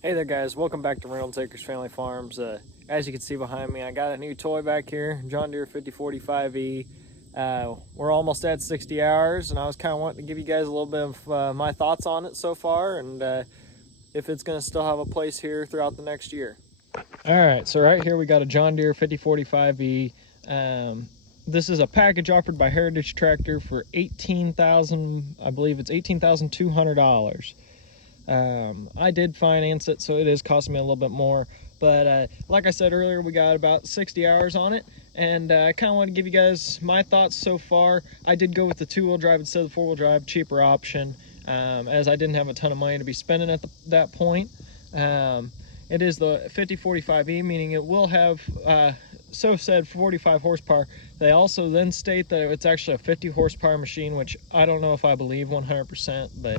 Hey there guys, welcome back to Rental Takers Family Farms. As you can see behind me, I got a new toy back here, John Deere 5045E. We're almost at 60 hours and I was kind of wanting to give you guys a little bit of my thoughts on it so far and if it's going to still have a place here throughout the next year. Alright, so right here we got a John Deere 5045E. This is a package offered by Heritage Tractor for $18,000, I believe it's $18,200. I did finance it, so it is costing me a little bit more, but like I said earlier, we got about 60 hours on it, and I kind of want to give you guys my thoughts so far. I did go with the two-wheel drive instead of the four-wheel drive, cheaper option, as I didn't have a ton of money to be spending at that point. It is the 5045E, meaning it will have so said 45 horsepower. They also then state that it's actually a 50 horsepower machine, which I don't know if I believe 100%, but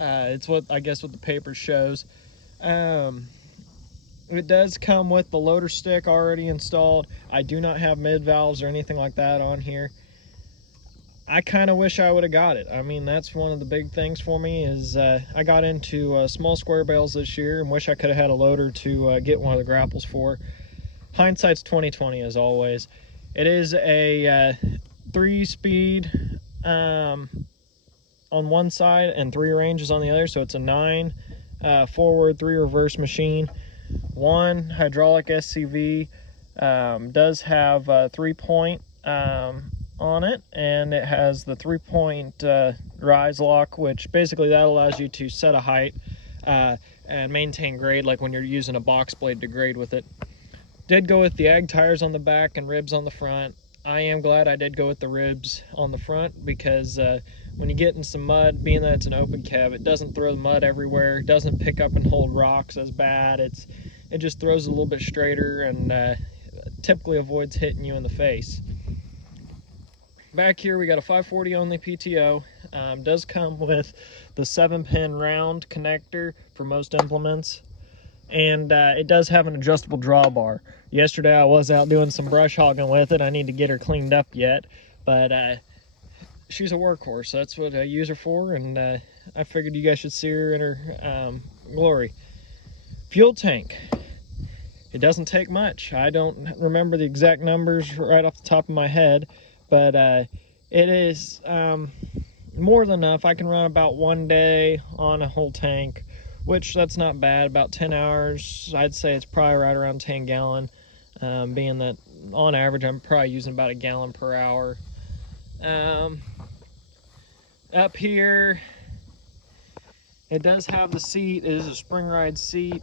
it's what I guess what the paper shows. It does come with the loader stick already installed. I do not have mid valves or anything like that on here. I kind of wish I would have got it. I mean, that's one of the big things for me is I got into small square bales this year and wish I could have had a loader to get one of the grapples for. Hindsight's 20/20 as always. It is a 3-speed on one side and 3 ranges on the other, so it's a 9 forward, 3 reverse machine. One hydraulic SCV, does have 3-point on it, and it has the 3-point rise lock, which basically that allows you to set a height and maintain grade, like when you're using a box blade to grade with it. Did go with the ag tires on the back and ribs on the front. I am glad I did go with the ribs on the front because when you get in some mud, being that it's an open cab, it doesn't throw the mud everywhere. It doesn't pick up and hold rocks as bad. It just throws it a little bit straighter and typically avoids hitting you in the face. Back here we got a 540 only PTO. Does come with the 7-pin round connector for most implements. And it does have an adjustable drawbar. Yesterday I was out doing some brush hogging with it. I need to get her cleaned up yet, but she's a workhorse. That's what I use her for, and I figured you guys should see her in her glory. Fuel tank. It doesn't take much. I don't remember the exact numbers right off the top of my head, but it is more than enough. I can run about 1 day on a whole tank, which that's not bad. About 10 hours, I'd say it's probably right around 10 gallon, being that on average I'm probably using about 1 gallon per hour. Up here, it does have the seat. It is a spring ride seat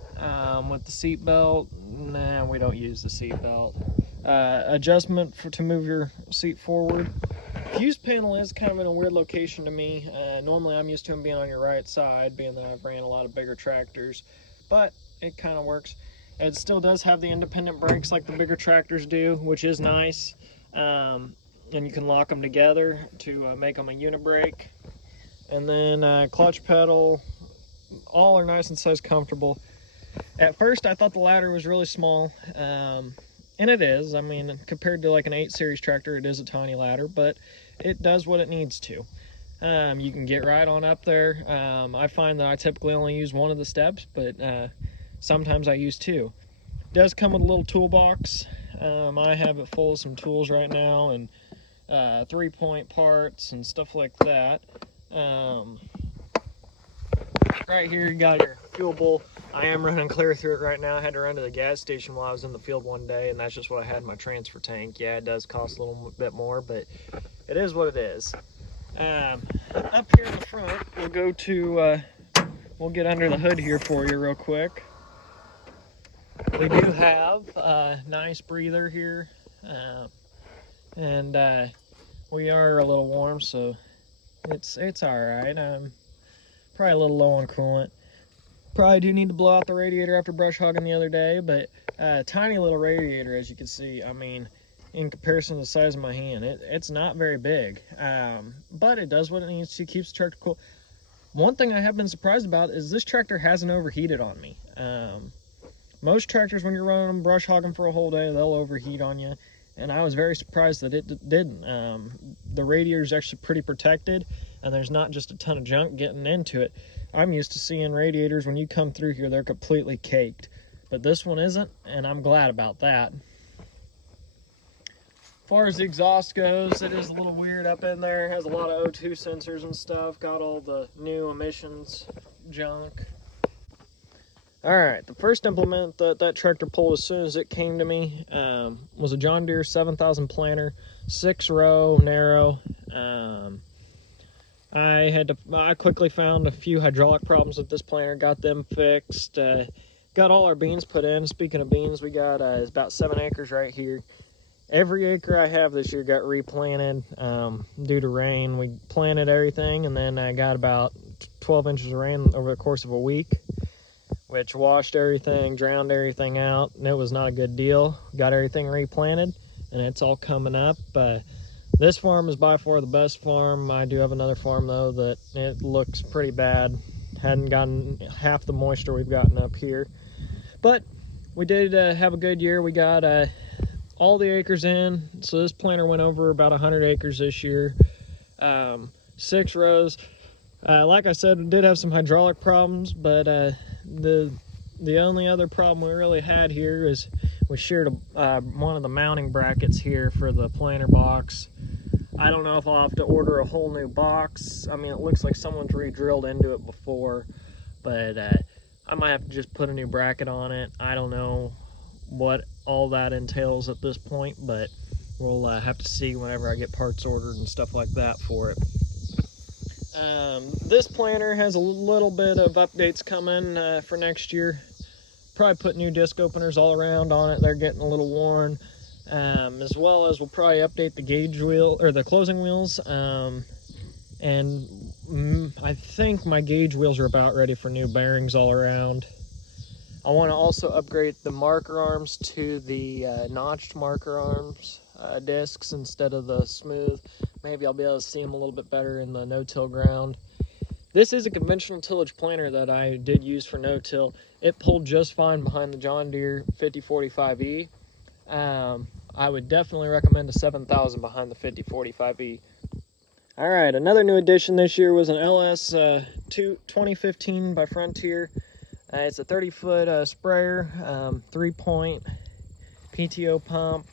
with the seat belt. Nah, we don't use the seat belt. Adjustment to move your seat forward. Fuse panel is kind of in a weird location to me. Normally I'm used to them being on your right side, being that I've ran a lot of bigger tractors, but it kind of works. It still does have the independent brakes like the bigger tractors do, which is nice. And you can lock them together to make them a unit brake. And then clutch pedal, all are nice and size comfortable. At first I thought the ladder was really small, and it is. I mean, compared to like an 8 series tractor, it is a tiny ladder, but it does what it needs to. You can get right on up there. I find that I typically only use one of the steps, but sometimes I use 2. It does come with a little toolbox. I have it full of some tools right now and 3-point parts and stuff like that. Right here you got your fuel bowl. I am running clear through it right now. I had to run to the gas station while I was in the field one day, and that's just what I had in my transfer tank. Yeah, it does cost a little bit more, but it is what it is. Up here in the front, we'll go to, we'll get under the hood here for you real quick. We do have a nice breather here, and we are a little warm, so it's all right. Probably a little low on coolant. Probably do need to blow out the radiator after brush hogging the other day, but tiny little radiator, as you can see. I mean, in comparison to the size of my hand, it's not very big, but it does what it needs to. Keeps the tractor cool. One thing I have been surprised about is this tractor hasn't overheated on me. Most tractors, when you're running them, brush hogging for a whole day, they'll overheat on you, and I was very surprised that it didn't. The radiator is actually pretty protected, and there's not just a ton of junk getting into it. I'm used to seeing radiators when you come through here, they're completely caked, but this one isn't, and I'm glad about that. As far as the exhaust goes, it is a little weird up in there. It has a lot of O2 sensors and stuff, got all the new emissions junk. Alright, the first implement that tractor pulled as soon as it came to me was a John Deere 7000 planter, 6-row, narrow. I quickly found a few hydraulic problems with this planter, got them fixed, got all our beans put in. Speaking of beans, we got it's about 7 acres right here. Every acre I have this year got replanted due to rain. We planted everything, and then I got about 12 inches of rain over the course of a week, which washed everything, drowned everything out, and it was not a good deal. Got everything replanted, and it's all coming up. This farm is by far the best farm. I do have another farm, though, that it looks pretty bad. Hadn't gotten half the moisture we've gotten up here. But we did have a good year. We got all the acres in, so this planter went over about 100 acres this year. 6 rows. Like I said, we did have some hydraulic problems, but the only other problem we really had here is we shared one of the mounting brackets here for the planter box. I don't know if I'll have to order a whole new box. I mean, it looks like someone's re-drilled into it before, but I might have to just put a new bracket on it. I don't know what all that entails at this point, but we'll have to see whenever I get parts ordered and stuff like that for it. This planter has a little bit of updates coming for next year. Probably put new disc openers all around on it. They're getting a little worn, as well as we'll probably update the gauge wheel or the closing wheels. And I think my gauge wheels are about ready for new bearings all around. I want to also upgrade the marker arms to the notched marker arms discs instead of the smooth. Maybe I'll be able to see them a little bit better in the no-till ground. This is a conventional tillage planter that I did use for no-till. It pulled just fine behind the John Deere 5045E. I would definitely recommend a 7000 behind the 5045E. All right, another new addition this year was an LS 2015 by Frontier. It's a 30-foot sprayer, 3-point PTO pump.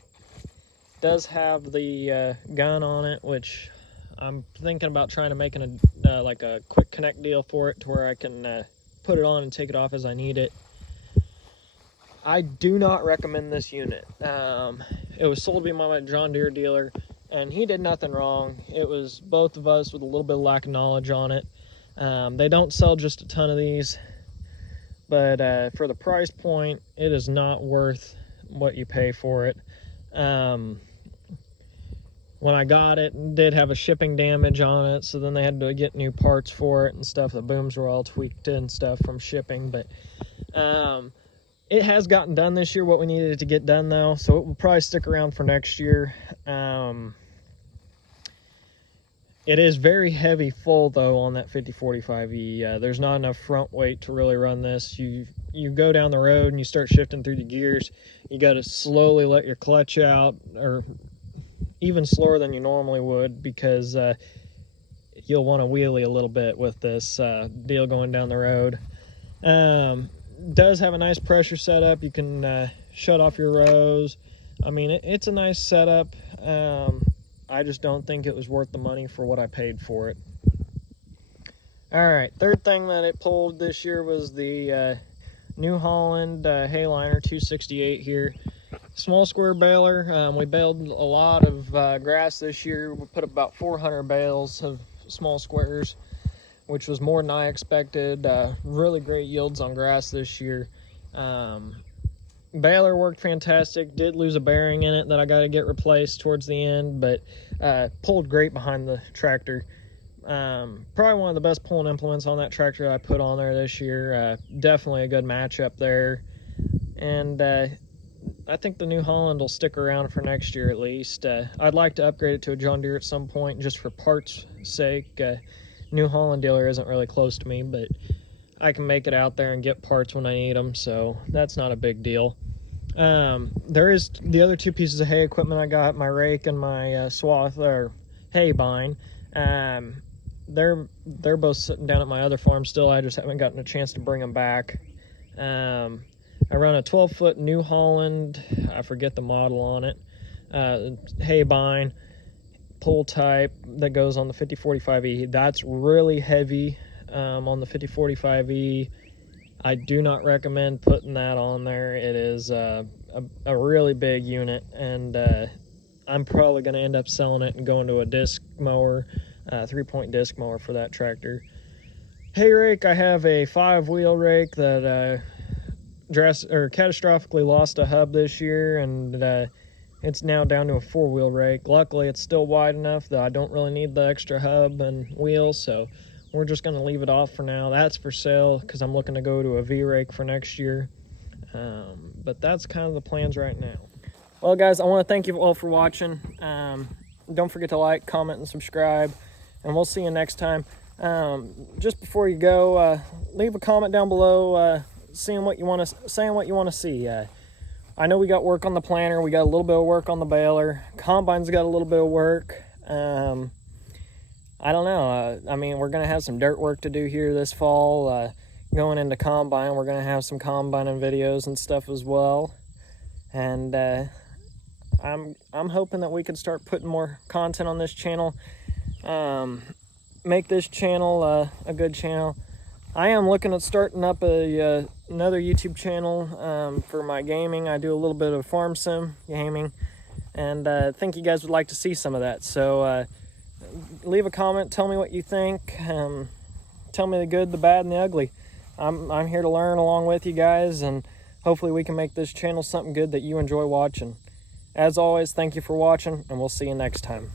Does have the gun on it, which I'm thinking about trying to make like a quick connect deal for it to where I can put it on and take it off as I need it. I do not recommend this unit. It was sold to me by my John Deere dealer, and he did nothing wrong. It was both of us with a little bit of lack of knowledge on it. They don't sell just a ton of these, but for the price point, it is not worth what you pay for it. When I got it, it did have a shipping damage on it, so then they had to get new parts for it and stuff. The booms were all tweaked and stuff from shipping, but it has gotten done this year what we needed it to get done, though, so it will probably stick around for next year. It is very heavy full, though, on that 5045E. There's not enough front weight to really run this. You go down the road and you start shifting through the gears. You got to slowly let your clutch out, or even slower than you normally would, because you'll want to wheelie a little bit with this deal going down the road. Does have a nice pressure setup. You can shut off your rows. I mean, it's a nice setup. I just don't think it was worth the money for what I paid for it. Alright, third thing that it pulled this year was the New Holland Hayliner 268 here. Small square baler. We baled a lot of grass this year. We put about 400 bales of small squares, which was more than I expected. Really great yields on grass this year. Baler worked fantastic. Did lose a bearing in it that I got to get replaced towards the end, but pulled great behind the tractor. Probably one of the best pulling implements on that tractor that I put on there this year. Definitely a good matchup there. And I think the New Holland will stick around for next year at least. I'd like to upgrade it to a John Deere at some point just for parts sake. New Holland dealer isn't really close to me, but I can make it out there and get parts when I need them, so that's not a big deal. There is the other two pieces of hay equipment I got, my rake and my swath or Haybine. they're both sitting down at my other farm still. I just haven't gotten a chance to bring them back. I run a 12-foot New Holland, I forget the model on it, Haybine pull type that goes on the 5045E. That's really heavy on the 5045E. I do not recommend putting that on there. It is a really big unit, and I'm probably going to end up selling it and going to a disc mower, 3-point disc mower for that tractor. Hay rake, I have a 5-wheel rake that catastrophically lost a hub this year, and it's now down to a 4-wheel rake. Luckily, it's still wide enough that I don't really need the extra hub and wheels, so we're just going to leave it off for now. That's for sale because I'm looking to go to a V-rake for next year. But that's kind of the plans right now. Well, guys, I want to thank you all for watching. Don't forget to like, comment, and subscribe, and we'll see you next time. Just before you go, leave a comment down below saying what you want to see. I know we got work on the planter. We got a little bit of work on the baler. Combine's got a little bit of work. I don't know. I mean, we're going to have some dirt work to do here this fall. Going into combine, we're going to have some combining videos and stuff as well. And I'm hoping that we can start putting more content on this channel. Make this channel a good channel. I am looking at starting up another YouTube channel for my gaming. I do a little bit of farm sim gaming, and I think you guys would like to see some of that. So leave a comment, tell me what you think. Tell me the good, the bad, and the ugly. I'm here to learn along with you guys, and hopefully we can make this channel something good that you enjoy watching. As always, thank you for watching, and we'll see you next time.